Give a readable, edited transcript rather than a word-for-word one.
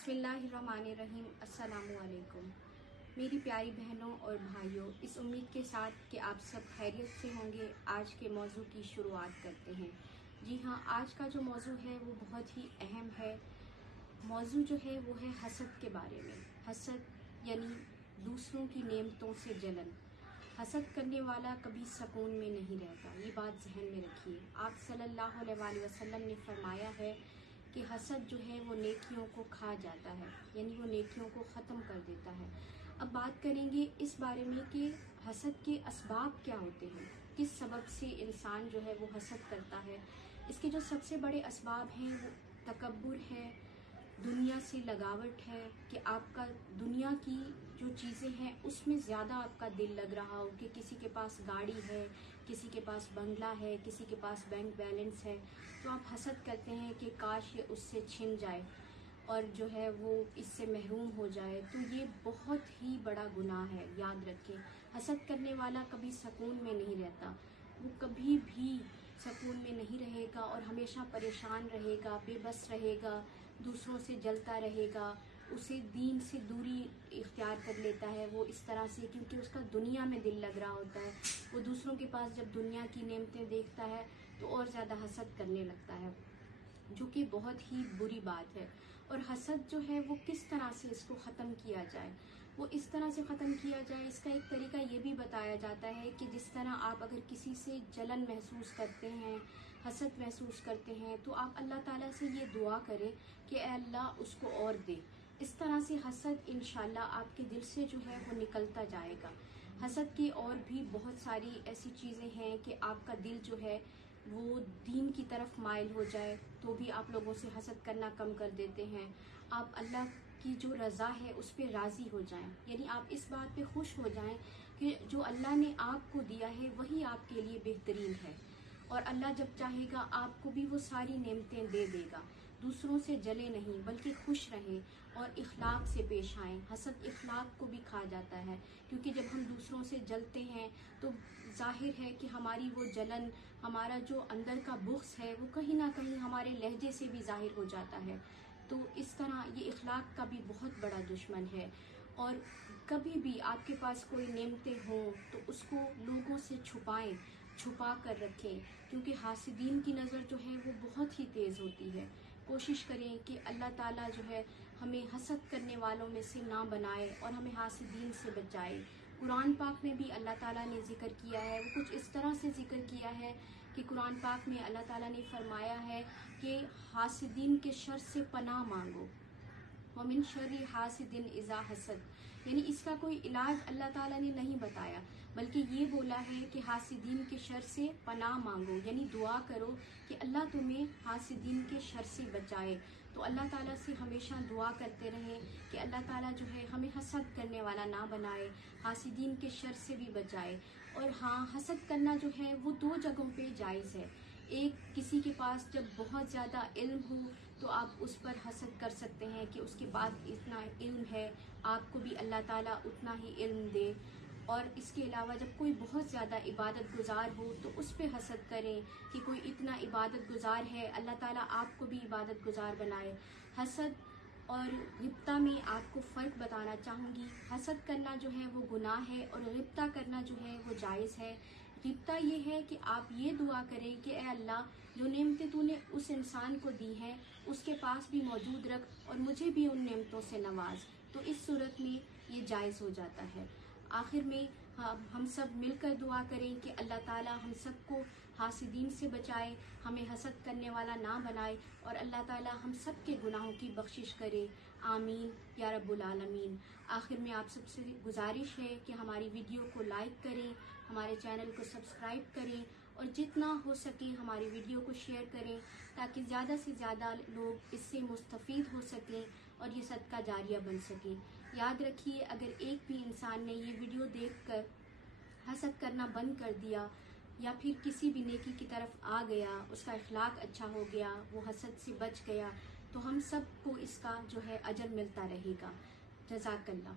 बिस्मिल्लाहिर्रहमानिर्रहीम। अस्सलामुअलैकुम मेरी प्यारी बहनों और भाइयों, इस उम्मीद के साथ कि आप सब खैरियत से होंगे, आज के मौजू की शुरुआत करते हैं। जी हाँ, आज का जो मौजू है वो बहुत ही अहम है। मौजू जो है वो है हसद के बारे में। हसद यानी दूसरों की नेमतों से जलन। हसद करने वाला कभी सुकून में नहीं रहता, ये बात जहन में रखिए। आप सल्लल्लाहु अलैहि वसल्लम ने फरमाया है कि हसद जो है वो नेकियों को खा जाता है, यानी वो नेकियों को ख़त्म कर देता है। अब बात करेंगे इस बारे में कि हसद के असबाब क्या होते हैं, किस सबब से इंसान जो है वो हसद करता है। इसके जो सबसे बड़े असबाब हैं वो तकब्बुर है, दुनिया से लगावट है कि आपका दुनिया की जो चीज़ें हैं उसमें ज़्यादा आपका दिल लग रहा हो, कि किसी के पास गाड़ी है, किसी के पास बंगला है, किसी के पास बैंक बैलेंस है, तो आप हसद करते हैं कि काश ये उससे छिन जाए और जो है वो इससे महरूम हो जाए। तो ये बहुत ही बड़ा गुनाह है, याद रखें। हसद करने वाला कभी सुकून में नहीं रहता, वो कभी भी सुकून में नहीं रहेगा और हमेशा परेशान रहेगा, बेबस रहेगा, दूसरों से जलता रहेगा, उसे दीन से दूरी इख्तियार कर लेता है वो इस तरह से, क्योंकि उसका दुनिया में दिल लग रहा होता है। वो दूसरों के पास जब दुनिया की नेमतें देखता है तो और ज़्यादा हसद करने लगता है, जो कि बहुत ही बुरी बात है। और हसद जो है वो किस तरह से इसको ख़त्म किया जाए, वो इस तरह से ख़त्म किया जाए, इसका एक तरीका ये भी बताया जाता है कि जिस तरह आप अगर किसी से जलन महसूस करते हैं, हसद महसूस करते हैं, तो आप अल्लाह ताला से ये दुआ करें कि ऐ अल्लाह उसको और दे। इस तरह से हसद इंशाल्लाह आपके दिल से जो है वो निकलता जाएगा। हसद की और भी बहुत सारी ऐसी चीज़ें हैं कि आपका दिल जो है वो दीन की तरफ माइल हो जाए तो भी आप लोगों से हसद करना कम कर देते हैं। आप अल्लाह की जो रज़ा है उस पर राज़ी हो जाएं, यानी आप इस बात पे खुश हो जाएं कि जो अल्लाह ने आपको दिया है वही आपके लिए बेहतरीन है, और अल्लाह जब चाहेगा आपको भी वो सारी नेमतें दे देगा। दूसरों से जले नहीं बल्कि खुश रहें और इखलाक से पेश आएँ। हसद इखलाक को भी खा जाता है, क्योंकि जब हम दूसरों से जलते हैं तो जाहिर है कि हमारी वो जलन, हमारा जो अंदर का बुग़्ज़ है वो कहीं ना कहीं हमारे लहजे से भी जाहिर हो जाता है। तो इस तरह ये इखलाक का भी बहुत बड़ा दुश्मन है। और कभी भी आपके पास कोई नेमतें हों तो उसको लोगों से छुपा कर रखें, क्योंकि हासिदीन की नज़र जो है वो बहुत ही तेज़ होती है। कोशिश करें कि अल्लाह ताला जो है हमें हसद करने वालों में से ना बनाए और हमें हासिदीन से बचाए। कुरान पाक में भी अल्लाह ताला ने जिक्र किया है, वो कुछ इस तरह से जिक्र किया है कि कुरान पाक में अल्लाह ताला ने फरमाया है कि हासिदीन के शर से पनाह मांगो, वमिन शर्रि हासिदिन इज़ा हसद। यानी इसका कोई इलाज अल्लाह ताला ने नहीं बताया, बल्कि ये बोला है कि हासिदीन के शर से पनाह मांगो, यानी दुआ करो कि अल्लाह तुम्हें हासिदीन के शर से बचाए। तो अल्लाह ताला से हमेशा दुआ करते रहें कि अल्लाह ताला जो है हमें हसद करने वाला ना बनाए, हासिदीन के शर से भी बचाए। और हाँ, हसद करना जो है वो दो जगहों पे जायज़ है। एक, किसी के पास जब बहुत ज़्यादा इल्म हो तो आप उस पर हसद कर सकते हैं कि उसके पास इतना इल्म है, आपको भी अल्लाह ताला उतना ही इल्म दे। और इसके अलावा जब कोई बहुत ज़्यादा इबादत गुजार हो तो उस पर हसद करें कि कोई इतना इबादत गुजार है, अल्लाह ताला आपको भी इबादत गुजार बनाए। हसद और गिब्ता में आपको फ़र्क बताना चाहूँगी। हसद करना जो है वो गुनाह है और गिब्ता करना जो है वो जायज़ है। गिब्ता ये है कि आप ये दुआ करें कि ए अल्लाह, जो नेमतें तूने उस इंसान को दी हैं उसके पास भी मौजूद रख और मुझे भी उन नेमतों से नवाज। तो इस सूरत में ये जायज़ हो जाता है। आखिर में हम सब मिलकर दुआ करें कि अल्लाह ताला हम सबको हासिदीन से बचाए, हमें हसद करने वाला ना बनाए और अल्लाह ताला हम सब के गुनाहों की बख्शिश करे। आमीन या रब्बुल आलमीन। आखिर में आप सबसे गुजारिश है कि हमारी वीडियो को लाइक करें, हमारे चैनल को सब्सक्राइब करें और जितना हो सके हमारी वीडियो को शेयर करें, ताकि ज़्यादा से ज़्यादा लोग इससे मुस्तफ़ीद हो सकें और ये सदका जारिया बन सके। याद रखिए, अगर एक भी इंसान ने ये वीडियो देखकर हसद करना बंद कर दिया या फिर किसी भी नेकी की तरफ आ गया, उसका इखलाक अच्छा हो गया, वो हसद से बच गया, तो हम सब को इसका जो है अजर मिलता रहेगा। जज़ाकल्लाह।